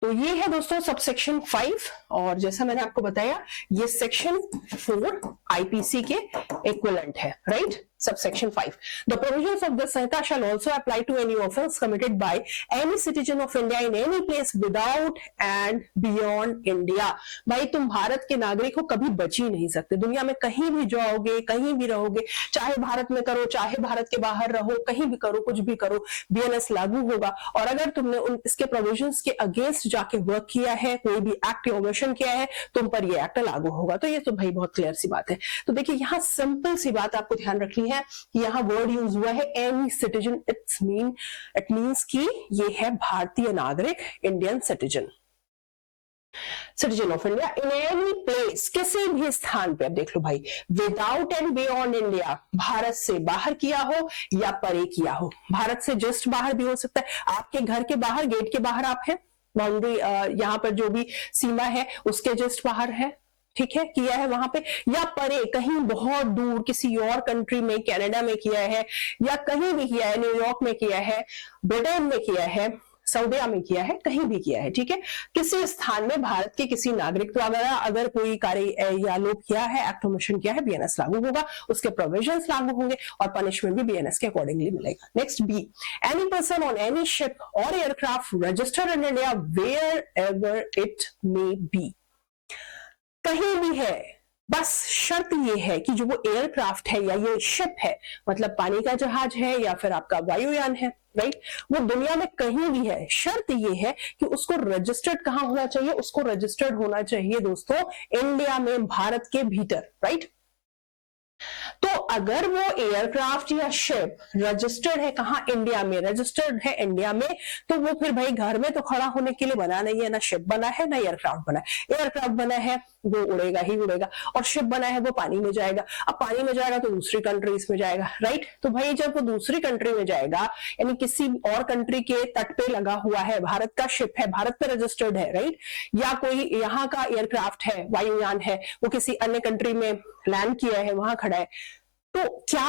तो ये है दोस्तों सबसेक्शन 5, और जैसा मैंने आपको बताया ये सेक्शन 4 आईपीसी के इक्विवेलेंट है, right. Subsection 5. The provisions of the Sanhita shall also apply to any offence committed by any citizen of India in any place without and beyond India. भाई तुम भारत के नागरिक हो, कभी बच ही नहीं सकते, दुनिया में कहीं भी जाओगे, कहीं भी रहोगे, चाहे भारत में करो, चाहे भारत के बाहर रहो, कहीं भी करो, कुछ भी करो, बीएनएस लागू होगा। और अगर तुमने इसके प्रोविजंस के अगेंस्ट जाके वर्क किया है, कोई भी एक्ट या ओमिशन किया है, तुम पर ये एक्ट लागू होगा। तो ये तो भाई बहुत क्लियर सी बात है। तो देखिए यहाँ सिंपल सी बात आपको ध्यान रखनी है कि यहाँ वर्ड यूज हुआ है एनी सिटीजन, इट मीन्स कि ये है भारतीय नागरिक, Indian citizen of India in any place, किसी भी स्थान पे। अब देख लो भाई, without and beyond India, Bharat से बाहर किया हो या परे किया हो, भारत से जस्ट बाहर भी हो सकता है, आपके घर के बाहर, गेट के बाहर आप हैं, बाउंड्री यहाँ पर जो भी सीमा है उसके जस्ट बाहर है, ठीक है, किया है वहां पे, या परे कहीं बहुत दूर किसी और कंट्री में, कनाडा में किया है, या कहीं भी किया है, न्यूयॉर्क में किया है, ब्रिटेन में किया है, सऊदीया में किया है, कहीं भी किया है, ठीक है, किसी स्थान में भारत के किसी नागरिक द्वारा अगर कोई कार्य या लोग किया है, एक्ट ओमिशन किया है, बीएनएस लागू होगा, उसके प्रोविजंस लागू होंगे और पनिशमेंट भी बीएनएस के अकॉर्डिंगली मिलेगा। Next B, any person on any ship और aircraft registered in India wherever it may be, कहीं भी है, बस शर्त ये है कि जो वो एयरक्राफ्ट है या ये शिप है, मतलब पानी का जहाज है या फिर आपका वायुयान है, राइट, वो दुनिया में कहीं भी है, शर्त ये है कि उसको रजिस्टर्ड कहां होना चाहिए, उसको रजिस्टर्ड होना चाहिए दोस्तों इंडिया में, भारत के भीतर, राइट। तो अगर वो एयरक्राफ्ट या शिप रजिस्टर्ड है कहां, इंडिया में, रजिस्टर्ड है इंडिया में, तो वो फिर भाई घर में तो खड़ा होने के लिए बना नहीं है, ना शिप बना है ना एयरक्राफ्ट बना है। एयरक्राफ्ट बना है वो उड़ेगा ही उड़ेगा, और शिप बना है वो पानी में जाएगा। अब पानी में जाएगा तो दूसरी कंट्रीज में जाएगा, राइट। तो भाई जब वो दूसरी कंट्री में जाएगा, यानी किसी और कंट्री के तट पे लगा हुआ है, भारत का शिप है, भारत पे रजिस्टर्ड है, राइट, या कोई यहाँ का एयरक्राफ्ट है, वायुयान है, वो किसी अन्य कंट्री में लैंड किया है, वहां खड़ा है, तो क्या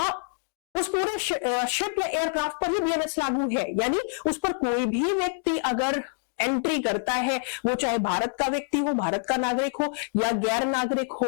उस पूरे शिप या एयरक्राफ्ट पर ही बीएनएस लागू है? यानी उस पर कोई भी व्यक्ति अगर एंट्री करता है, वो चाहे भारत का व्यक्ति हो, भारत का नागरिक हो या गैर नागरिक हो,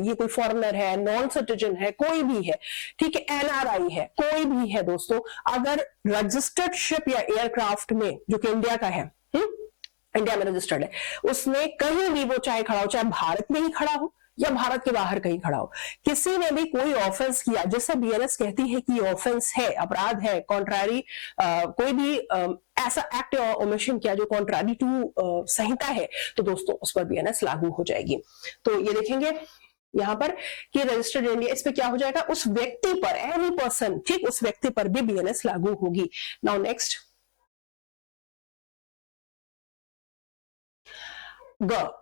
ये कोई फॉरेनर है, नॉन सिटीजन है, कोई भी है, ठीक है, एनआरआई है, कोई भी है दोस्तों, अगर रजिस्टर्ड शिप या एयरक्राफ्ट में, जो कि इंडिया का है, इंडिया में रजिस्टर्ड है, उसमें कहीं भी वो चाहे खड़ा हो, चाहे भारत में ही खड़ा हो या भारत के बाहर कहीं खड़ा हो, किसी ने भी कोई ऑफेंस किया, जैसे बीएनएस कहती है कि ऑफेंस है, अपराध है, कॉन्ट्रारी कोई भी ऐसा एक्ट या ओमिशन किया जो कॉन्ट्रारी टू संहिता है, तो दोस्तों उस पर बीएनएस लागू हो जाएगी। तो ये देखेंगे यहाँ पर कि रजिस्टर्ड इंडिया, इस पे क्या हो जाएगा, उस व्यक्ति पर, एनी पर्सन, ठीक, उस व्यक्ति पर भी बीएनएस लागू होगी। Now next,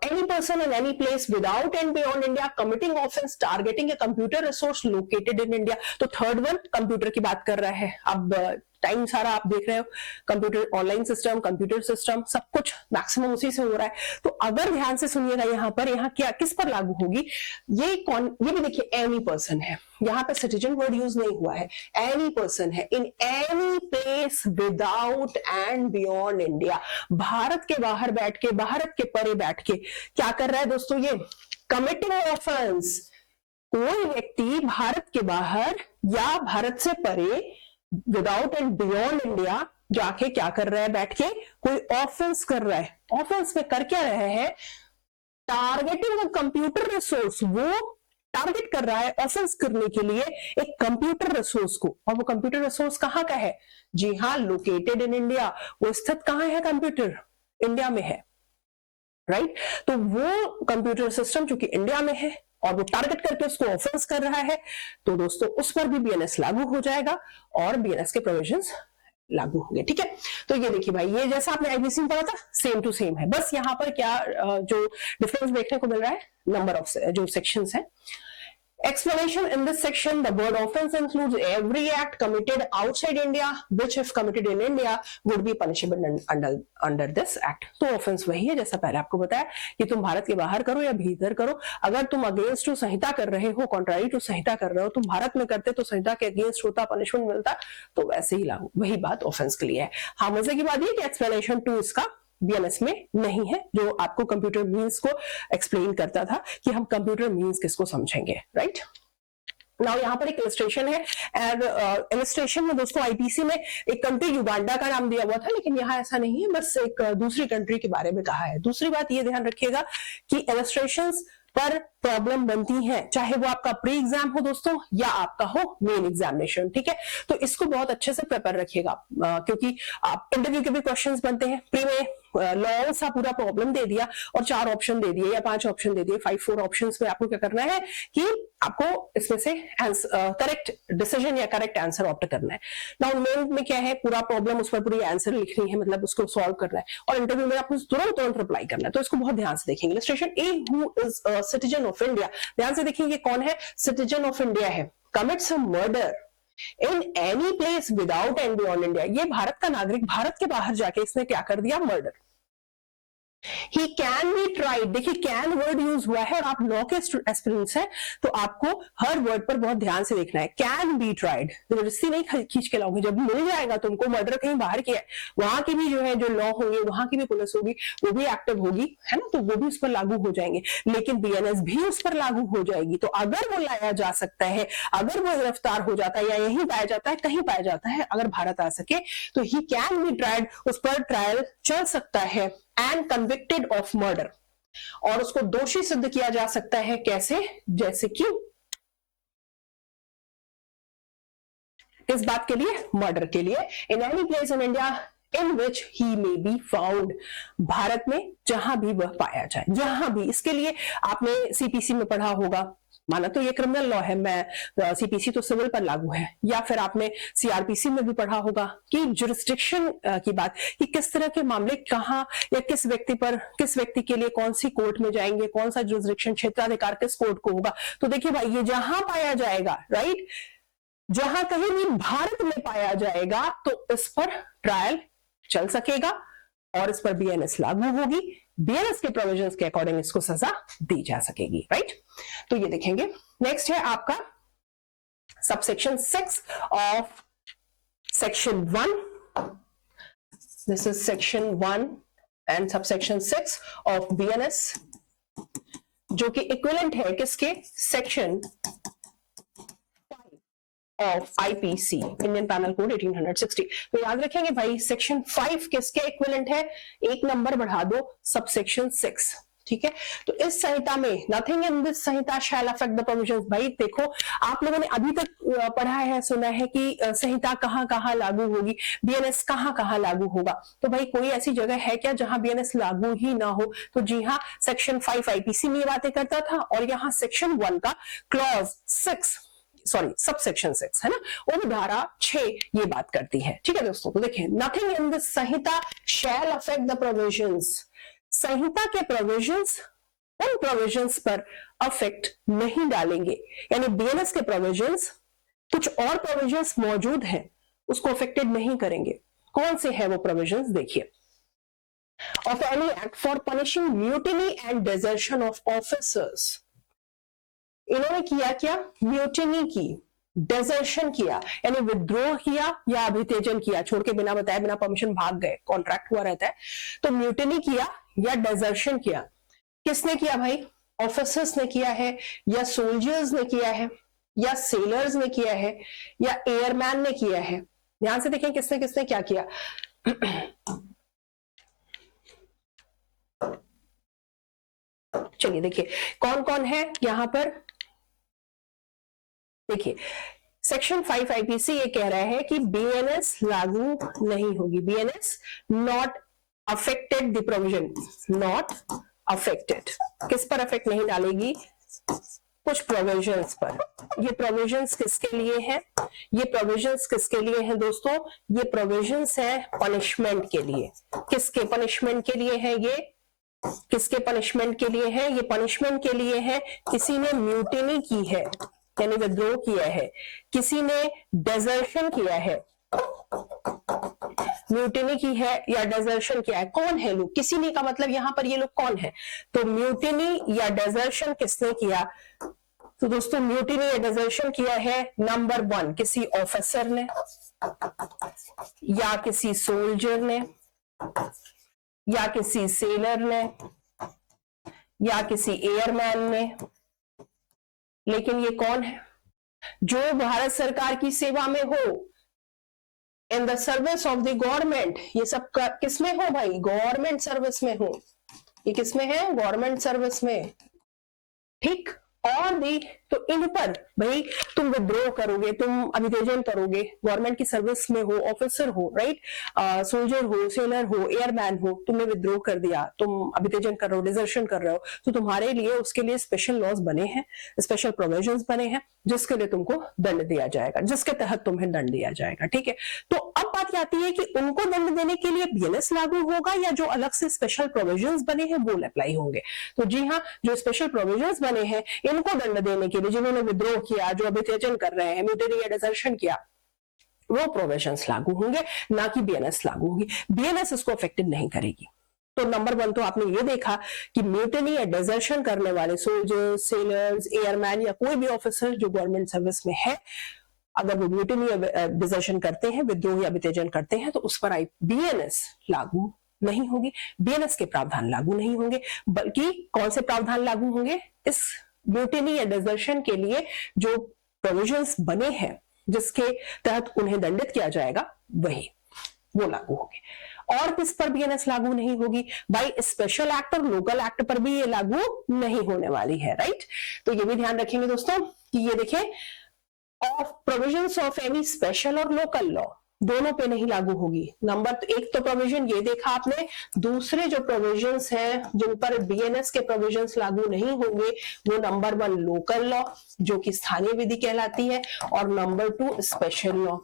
any person in any place without and beyond India committing offense targeting a computer resource located in India। तो थर्ड वन कंप्यूटर की बात कर रहा है। अब टाइम सारा आप देख रहे हो, computer, online system, computer system, सब कुछ मैक्सिमम उसी से हो रहा है। तो अगर ध्यान से सुनिएगा यहाँ पर, यहाँ क्या किस पर लागू होगी, ये भी देखिए एनी पर्सन है, यहाँ पे सिटीजन वर्ड यूज नहीं हुआ है, एनी पर्सन है, in any place without and beyond India, Bharat के बाहर बैठ के, भारत के परे बैठ के क्या कर रहा है दोस्तों, ये कमिटिंग ऑफेंस, कोई व्यक्ति भारत के बाहर या भारत से परे, विदाउट एंड बियॉन्ड इंडिया जाके क्या कर रहा है, बैठ के कोई ऑफेंस कर रहा है। ऑफेंस में कर क्या रहे हैं, टारगेटिंग अ कंप्यूटर रिसोर्स, वो टारगेट कर रहा है ऑफेंस करने के लिए एक कंप्यूटर रिसोर्स को, और वो कंप्यूटर रिसोर्स कहाँ का है, जी हाँ, लोकेटेड इन इंडिया, वो स्थित कहाँ है, कंप्यूटर इंडिया में है, राइट। तो वो कंप्यूटर सिस्टम जो कि इंडिया में है और वो टारगेट करके उसको ऑफेंस कर रहा है, तो दोस्तों उस पर भी बीएनएस लागू हो जाएगा और बीएनएस के प्रोविजंस लागू होंगे, ठीक है। तो ये देखिए भाई, ये जैसा आपने आईपीसी में पढ़ा था सेम टू सेम है, बस यहाँ पर क्या जो डिफरेंस देखने को मिल रहा है, नंबर ऑफ जो सेक्शंस हैं। Explanation in this section, the word offense includes every act committed outside India which if committed in India would be punishable under this act। तो offense वही है जैसा पहले आपको बताया कि तुम भारत के बाहर करो या भीतर करो, अगर तुम अगेंस्ट टू संहिता कर रहे हो, कॉन्ट्रारी टू संहिता कर रहे हो, तुम भारत में करते तो संहिता के अगेंस्ट होता, पनिशमेंट मिलता, तो वैसे ही लागू, वही बात ऑफेंस के लिए है। हाँ, मजे की बात ये कि एक्सप्लेनेशन 2 इसका बीएनएस में नहीं है, जो आपको कंप्यूटर मीन्स को एक्सप्लेन करता था कि हम कंप्यूटर मीन्स किसको समझेंगे, राइट। नाउ यहाँ पर एक इलस्ट्रेशन है, और इलस्ट्रेशन में दोस्तों आईपीसी में एक कंट्री युगांडा का नाम दिया हुआ था, लेकिन यहाँ ऐसा नहीं है, बस एक दूसरी कंट्री के बारे में कहा है। दूसरी बात ये ध्यान रखिएगा कि इलस्ट्रेशंस पर प्रॉब्लम बनती है, चाहे वो आपका प्री एग्जाम हो दोस्तों या आपका हो मेन एग्जामिनेशन, ठीक है। तो इसको बहुत अच्छे से प्रिपेयर रखिएगा, क्योंकि आप इंटरव्यू के भी क्वेश्चंस बनते हैं। प्री में लॉन्ग सा पूरा प्रॉब्लम दे दिया और 4 ऑप्शन दे दिए या 5 ऑप्शन दे दिए, 5-4 ऑप्शंस में आपको क्या करना है कि आपको इसमें से करेक्ट डिसीजन या करेक्ट आंसर ऑप्ट करना है। नाउ मेन में क्या है, पूरा प्रॉब्लम, उस पर पूरी आंसर लिखनी है, मतलब उसको सॉल्व करना है, और इंटरव्यू में आपको तुरंत रिप्लाई करना है। तो इसको बहुत ध्यान से देखेंगे। Illustration A, who is a citizen of India, ध्यान से देखिए कौन है, सिटीजन ऑफ इंडिया है, commits a murder in any place without and beyond India, ये भारत का नागरिक, भारत के बाहर जाके इसने क्या कर दिया, murder. He can be tried, देखिए कैन वर्ड यूज हुआ है और आप लॉ के एस्पिरेंट्स हैं तो आपको हर वर्ड पर बहुत ध्यान से देखना है। कैन बी ट्राइड, जबरदस्ती नहीं खींच के लाओगे, जब मिल जाएगा तुमको मर्डर कहीं बाहर किया है, वहां की भी जो है जो लॉ होंगे, वहां की भी पुलिस होगी, वो भी एक्टिव होगी, है ना, तो वो भी उस पर लागू हो जाएंगे, लेकिन बीएनएस भी उस पर लागू हो जाएगी। तो अगर वो लाया जा सकता है, अगर वो गिरफ्तार हो जाता है या यहीं पाया जाता है, कहीं पाया जाता है, अगर भारत आ सके तो ही कैन बी ट्राइड, उस पर ट्रायल चल सकता है, एंड कन्विक्टेड ऑफ मर्डर, और उसको दोषी सिद्ध किया जा सकता है। कैसे? जैसे कि किस बात के लिए? मर्डर के लिए। In any place in India in which he may be found, Bharat में जहां भी वह पाया जाए, जहां भी। इसके लिए आपने सीपीसी में पढ़ा होगा, माना तो ये क्रिमिनल लॉ है, मैं सीपीसी तो सिविल पर लागू है, या फिर आपने सीआरपीसी में भी पढ़ा होगा कि जुरिस्डिक्शन की बात, कि किस तरह के मामले कहां या किस व्यक्ति पर, किस व्यक्ति के लिए कौन सी कोर्ट में जाएंगे, कौन सा जुरिस्डिक्शन, क्षेत्राधिकार किस कोर्ट को होगा। तो देखिए भाई, ये जहां पाया जाएगा, राइट, जहां कहीं भी भारत में पाया जाएगा तो इस पर ट्रायल चल सकेगा और इस पर बीएनएस लागू होगी, बीएनएस के प्रोविजंस के अकॉर्डिंग इसको सजा दी जा सकेगी, राइट। तो ये देखेंगे। नेक्स्ट है आपका subsection 6 of section 1, this is section 1 and subsection 6 of BNS, जो कि इक्विवेलेंट है किसके? Section of IPC, Indian panel code 1860। तो याद रखेंगे भाई, सेक्शन 5 किसके इक्विवेलेंट है? एक नंबर बढ़ा दो, सबसेक्शन 6, ठीक है। तो इस संहिता में nothing in this Sanhita shall affect the provisions. भाई देखो, आप लोगों ने अभी तक पढ़ा है, सुना है कि संहिता कहां कहां लागू होगी, बीएनएस कहां कहां लागू होगा। तो भाई कोई ऐसी जगह है क्या जहां बीएनएस लागू ही ना हो? तो जी हाँ, सेक्शन 5 आईपीसी में ये बातें करता था, और यहाँ सेक्शन 1 का क्लॉज 6, सॉरी सबसेक्शन 6 है ना, वो धारा 6 ये बात करती है, ठीक है दोस्तों। तो देखिए, nothing in this Sanhita shall affect the provisions, Sanhita के प्रोविजंस उन प्रोविजंस पर अफेक्ट नहीं डालेंगे, यानी बीएनएस के प्रोविजंस, कुछ और प्रोविजंस मौजूद हैं, उसको अफेक्टेड नहीं करेंगे। कौन से है वो प्रोविजंस? देखिए, of any act for punishing mutiny and desertion of officers. इन्होंने किया क्या? म्यूटिनी की, डेजर्शन किया, यानी विद्रोह किया या अभितेजन किया, छोड़ के बिना बताए, बिना परमिशन भाग गए, कॉन्ट्रैक्ट हुआ रहता है, तो म्यूटिनी किया या डेजर्शन किया। किसने किया भाई? ऑफिसर्स ने किया है, या सोल्जर्स ने किया है, या सेलर्स ने किया है, या एयरमैन ने किया है। ध्यान से देखें किसने किसने क्या किया। चलिए देखिए कौन कौन है यहां पर। देखिए, सेक्शन 5 आईपीसी ये कह रहा है कि बीएनएस लागू नहीं होगी, BNS not affected the provision, not affected, किस पर अफेक्ट नहीं डालेगी? कुछ प्रोविजंस पर। ये प्रोविजंस किसके लिए हैं? ये प्रोविजंस किसके लिए हैं दोस्तों? ये प्रोविजंस है पनिशमेंट के लिए। किसके पनिशमेंट के लिए है ये? किसके पनिशमेंट के लिए है? ये पनिशमेंट के लिए है किसी ने म्यूटिनी की है, यानी विद्रोह किया है, किसी ने डेजर्शन किया है, म्यूटिनी की है या डेजर्शन किया है। कौन है लोग? किसी ने का मतलब यहां पर ये लोग कौन है? तो म्यूटिनी या डेजर्शन किसने किया? तो दोस्तों, म्यूटिनी या डेजर्शन किया है, नंबर 1 किसी ऑफिसर ने, या किसी सोल्जर ने, या किसी सेलर ने, या किसी एयरमैन ने। लेकिन ये कौन है? जो भारत सरकार की सेवा में हो, in the service of the government. ये सब किसमें हो भाई? गवर्नमेंट सर्विस में हो। ये किसमें है? गवर्नमेंट सर्विस में, ठीक। और भी तो इन पर भाई तुम विद्रोह करोगे, तुम अभितेजन करोगे, गवर्नमेंट की सर्विस में हो, ऑफिसर हो, राइट, सोल्जर हो, सेलर हो, एयरमैन हो, तुमने विद्रोह कर दिया, तुम अभितेजन कर रहे हो, डिजर्शन कर रहे हो, तो तुम्हारे लिए उसके लिए स्पेशल लॉज बने हैं, स्पेशल प्रोविजंस बने हैं, जिसके लिए तुमको दंड दिया जाएगा, जिसके तहत तुम्हें दंड दिया जाएगा, ठीक है। तो अब बात आती है कि उनको दंड देने के लिए बीएनएस लागू होगा या जो अलग से स्पेशल प्रोविजंस बने हैं वो अप्लाई होंगे। तो जी हाँ, जो स्पेशल प्रोविजंस बने हैं इनको दंड देने के लिए, जिन्होंने विद्रोह किया, जो अभितेजन कर रहे हैं, म्यूटिनी या डिसर्शन किया, वो प्रोविजंस लागू होंगे, ना कि बीएनएस लागू होगी। बीएनएस इसको अफेक्टेड नहीं करेगी। तो नंबर 1 तो आपने ये देखा कि म्यूटिनी या डिजर्शन करने वाले सोल्जर्स, सेलर्स, एयरमैन या कोई भी ऑफिसर जो गवर्नमेंट सर्विस में है, अगर वो म्यूटिनी या डिजर्शन करते हैं, विद्रोह या वितेजन करते हैं, तो उस पर बीएनएस लागू नहीं होगी, बीएनएस के प्रावधान लागू नहीं होंगे, बल्कि कौन से प्रावधान लागू होंगे? इस म्यूटिनी या डिजर्शन के लिए जो प्रोविजंस बने हैं जिसके तहत उन्हें दंडित किया जाएगा, वही वो लागू होंगे। और किस पर बीएनएस लागू नहीं होगी? भाई स्पेशल एक्ट और लोकल एक्ट पर भी ये लागू नहीं होने वाली है, राइट? तो ये भी ध्यान रखेंगे दोस्तों कि ये देखें, of provisions of any special और लोकल लॉ दोनों पे नहीं लागू होगी। नंबर एक तो प्रोविजन ये देखा आपने, दूसरे जो प्रोविजंस हैं जिन पर बीएनएस के प्रोविजंस लागू नहीं होंगे वो नंबर 1 लोकल लॉ जो कि स्थानीय विधि कहलाती है, और number 2 special law.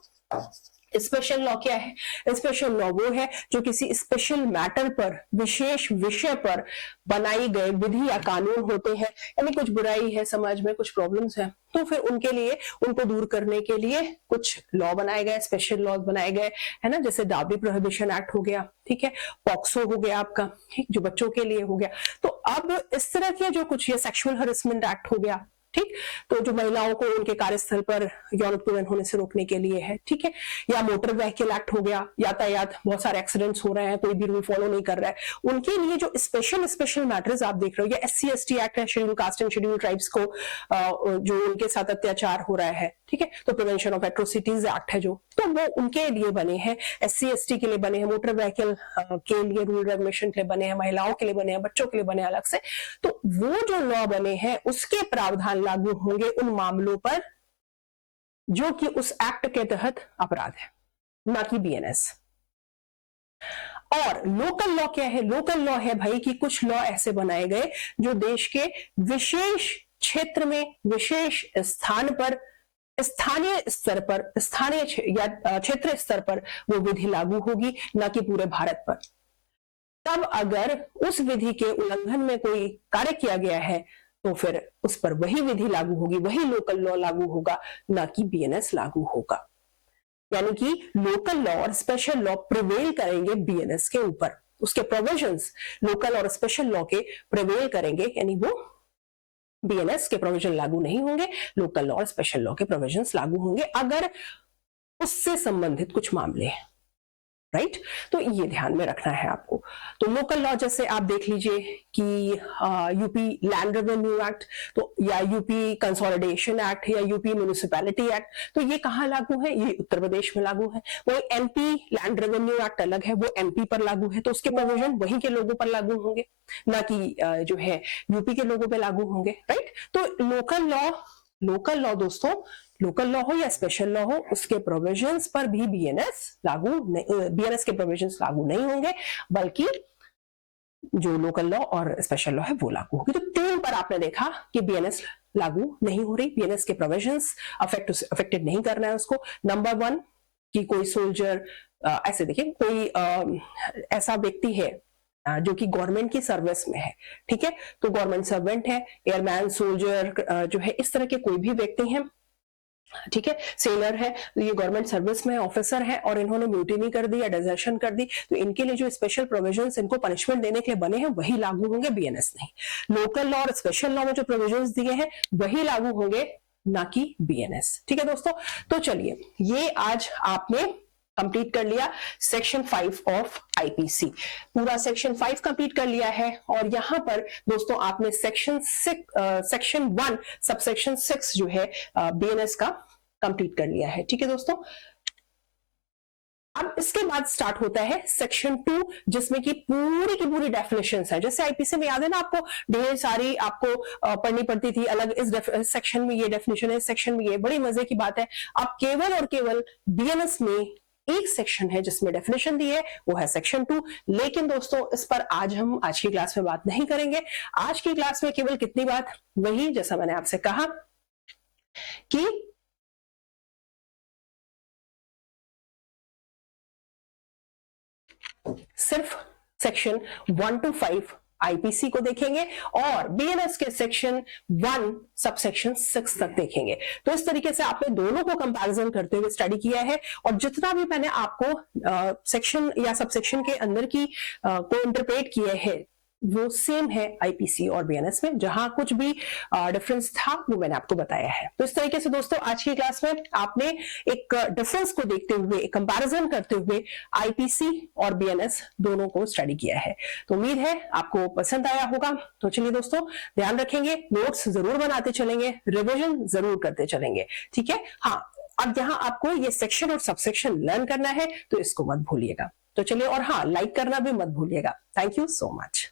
Special law क्या है? स्पेशल लॉ वो है जो किसी स्पेशल मैटर पर, विशेष विषय पर बनाई गए विधि या कानून होते हैं, यानी कुछ बुराई है समाज में, कुछ प्रॉब्लम्स है, तो फिर उनके लिए, उनको दूर करने के लिए कुछ लॉ बनाए गए, स्पेशल लॉ बनाए गए, है ना? जैसे डाउरी प्रोहिबिशन एक्ट हो गया, ठीक है, पॉक्सो हो गया आपका, ठीक, जो बच्चों के लिए हो गया। तो अब इस तरह के जो कुछ, ये सेक्सुअल हरेसमेंट एक्ट हो गया, ठीक, तो जो महिलाओं को उनके कार्यस्थल पर यौन उत्पीड़न होने से रोकने के लिए है, ठीक है, या मोटर व्हीकल एक्ट हो गया, यातायात, बहुत सारे एक्सीडेंट्स हो रहे हैं, कोई भी रूल फॉलो नहीं कर रहा है, उनके लिए जो स्पेशल मैटर्स आप देख रहे हो, या SC/ST एक्ट है, schedule caste and schedule tribes को जो उनके साथ अत्याचार हो रहा है, ठीक है, तो प्रिवेंशन ऑफ एट्रोसिटीज एक्ट है जो, तो वो उनके लिए बने हैं, SC/ST के लिए बने हैं, मोटर व्हीकल के लिए रूल रेगुलेशन के लिए बने हैं, महिलाओं के लिए बने हैं, बच्चों के लिए बने अलग से। तो वो जो लॉ बने हैं उसके प्रावधान लागू होंगे उन मामलों पर जो कि उस एक्ट के तहत अपराध है, ना कि बीएनएस। और लोकल लॉ क्या है? लोकल लॉ है भाई कि कुछ लॉ ऐसे बनाए गए जो देश के विशेष क्षेत्र में, विशेष स्थान पर, स्थानीय स्तर पर, स्थानीय या क्षेत्र स्तर पर वो विधि लागू होगी, ना कि पूरे भारत पर। तब अगर उस विधि के उल्लंघन में कोई कार्य किया गया है तो फिर उस पर वही विधि लागू होगी, वही लोकल लॉ लागू होगा, ना कि बीएनएस लागू होगा। यानी कि लोकल लॉ और स्पेशल लॉ प्रिवेल करेंगे बीएनएस के ऊपर, उसके प्रोविजंस लोकल और स्पेशल लॉ के प्रिवेल करेंगे, यानी वो बीएनएस के प्रोविजन लागू नहीं होंगे, लोकल लॉ और स्पेशल लॉ के प्रोविजंस लागू होंगे अगर उससे संबंधित कुछ मामले हैं, राइट? तो ये ध्यान में रखना है आपको। तो लोकल लॉ जैसे आप देख लीजिए कि यूपी लैंड रेवेन्यू एक्ट, तो या यूपी कंसोलिडेशन एक्ट या यूपी म्युनिसिपैलिटी एक्ट, तो ये कहाँ लागू है? ये उत्तर प्रदेश में लागू है। वही एमपी लैंड रेवेन्यू एक्ट अलग है, वो एमपी पर लागू है, तो उसके प्रोविजन वहीं के लोगों पर लागू होंगे, ना कि जो है यूपी के लोगों पर लागू होंगे, राइट? तो लोकल लॉ दोस्तों, लोकल लॉ हो या स्पेशल लॉ हो, उसके प्रोविजंस पर भी बीएनएस के प्रोविजंस लागू नहीं होंगे, बल्कि जो लोकल लॉ और स्पेशल लॉ है वो लागू होगी। तो 3 पर आपने देखा कि बीएनएस लागू नहीं हो रही, बीएनएस के प्रोविजंस अफेक्टेड नहीं करना है उसको। नंबर 1 कि कोई सोल्जर, ऐसे देखिए कोई ऐसा व्यक्ति है जो कि गवर्नमेंट की सर्विस में है, ठीक है, तो गवर्नमेंट सर्वेंट है, एयरमैन, सोल्जर जो है, इस तरह के कोई भी व्यक्ति हैं, ठीक है, सेलर है, तो ये गवर्नमेंट सर्विस में ऑफिसर है और इन्होंने म्यूटिनी कर दी या डिजर्शन कर दी, तो इनके लिए जो स्पेशल प्रोविजंस इनको पनिशमेंट देने के लिए बने हैं वही लागू होंगे, बीएनएस नहीं। लोकल लॉ और स्पेशल लॉ में जो प्रोविजंस दिए हैं वही लागू होंगे, ना कि बीएनएस। ठीक है दोस्तों, तो चलिए ये आज आपने कंप्लीट कर लिया सेक्शन 5 ऑफ आईपीसी, पूरा सेक्शन 5 कंप्लीट कर लिया है। और यहां पर दोस्तों आपने सेक्शन 1 सबसेक्शन 6 जो है बीएनएस का कंप्लीट कर लिया है। ठीक है दोस्तों, अब इसके बाद स्टार्ट होता है सेक्शन 2, जिसमें कि पूरी की पूरी डेफिनेशंस है। जैसे आईपीसी में याद है ना आपको, ढेर सारी आपको पढ़नी पड़ती थी अलग, इस सेक्शन में ये डेफिनेशन है, इस सेक्शन में ये, बड़ी मजे की बात है। अब केवल और केवल बीएनएस में एक सेक्शन है जिसमें डेफिनेशन दी है, वो है सेक्शन 2। लेकिन दोस्तों इस पर हम आज की क्लास में बात नहीं करेंगे। आज की क्लास में केवल कितनी बात, वही जैसा मैंने आपसे कहा कि सिर्फ सेक्शन 1 to 5 आईपीसी को देखेंगे और बीएनएस के सेक्शन 1 सबसेक्शन 6 तक देखेंगे। तो इस तरीके से आपने दोनों को कंपैरिजन करते हुए स्टडी किया है और जितना भी मैंने आपको सेक्शन या सबसेक्शन के अंदर की को इंटरप्रेट किए हैं वो सेम है आईपीसी और बीएनएस में, जहां कुछ भी डिफरेंस था वो मैंने आपको बताया है। तो इस तरीके से दोस्तों आज की क्लास में आपने एक डिफरेंस को देखते हुए, एक कंपैरिजन करते हुए आईपीसी और बीएनएस दोनों को स्टडी किया है। तो उम्मीद है आपको पसंद आया होगा। तो चलिए दोस्तों, ध्यान रखेंगे, नोट्स जरूर बनाते चलेंगे, रिविजन जरूर करते चलेंगे, ठीक है। हाँ, अब यहाँ आपको ये सेक्शन और सबसेक्शन लर्न करना है तो इसको मत भूलिएगा। तो चलिए, और हाँ, लाइक करना भी मत भूलिएगा। Thank you so much.